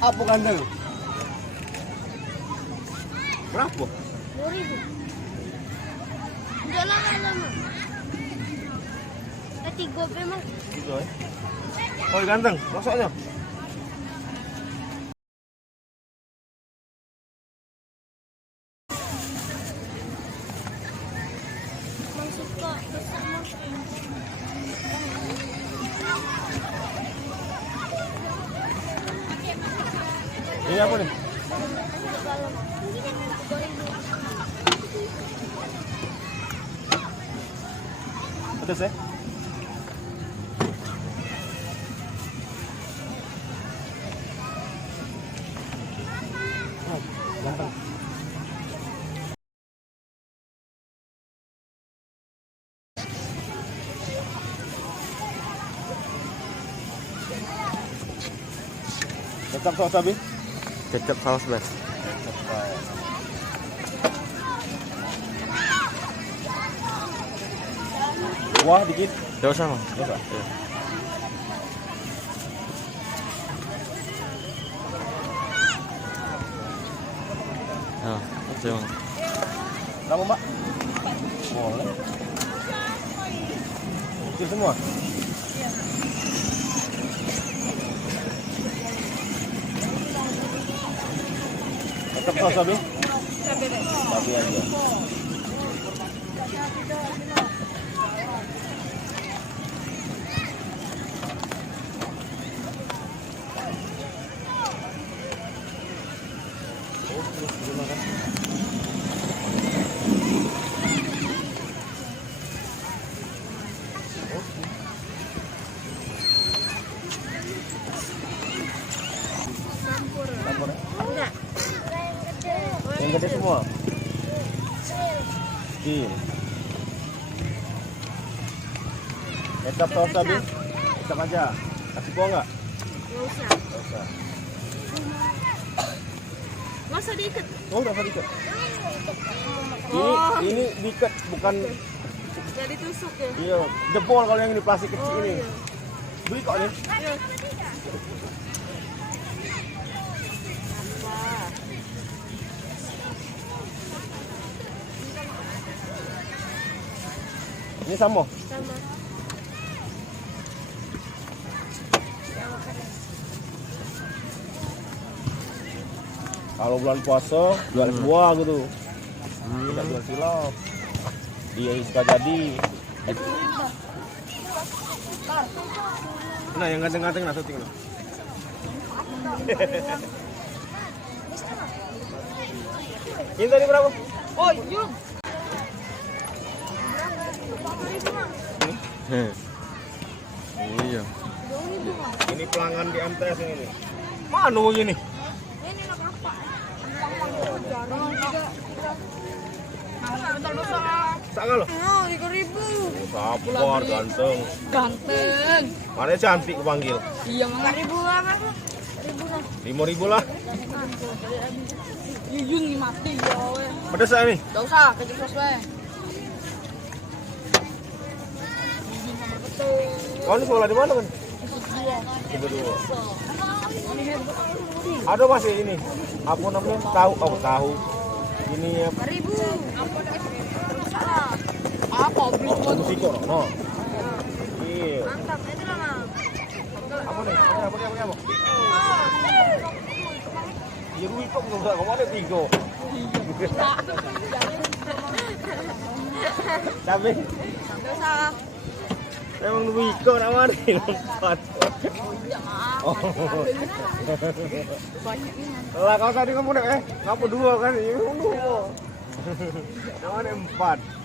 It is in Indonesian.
Apa gandeng? Berapa? 2.000. Udah lama. Ketiga memang. Gitu ya. Oh ganteng, masuknya. Masuk kok bersama. Ini apa nih? Pedas ya? Ganteng. Kecap saus cabai? Kecap saus bes. Wah dikit. Gak usah bang. Gak usah. Iya. Nah, itu bang. Berapa mbak? Boleh. Kecil semua? Kecap saus cabai? Cabai aja. Campur ya? Enggak. Yang gede semua? Kecil. Kecap saus cabai? Kecap aja. Kasih kuah nggak? Enggak usah. Nggak usah. Enggak usah diikat. Oh udah usah diikat. Oh. Ini diikat bukan. Jadi tusuk ya. Iya, jempol kalau yang ini plastik kecil Oh, ini. iya. Beli kok nih. Iya. Ini sama. Sama. Kalau bulan puasa jual buah gitu. Tidak jual silap. Dia suka jadi. Nah yang ganteng-ganteng nah syuting nah. Ini tadi berapa? Oh, yuk. Iya. Ini pelanggan di MTS ini. Mana ini? Ini nak apa? Sangat loh. Oh, 3.000. Sabar ganteng. Ganteng. Mana cantik kepanggil. Iya, 5.000 apa? 5.000 lah. Yuyun nih mati ya weh. Pedas ya ini? Gak usah, kecil sos weh. Kau ini sekolah di mana kan? Kedua. Ada masih ini. Apa namanya? Tahu. Oh tahu. Ini ya. 5.000. Salah. Apa beli? Oh, musiko. No. Iya. Mantap, itu lah Mang. Apa nih? Apa? Ya duit kok enggak kemana tiga. Tapi Gak usah. emang duit kok namanya lompat. Oh. Lah kau tadi kamu udah ngapa dua kan? Ini dua. Namanya 4.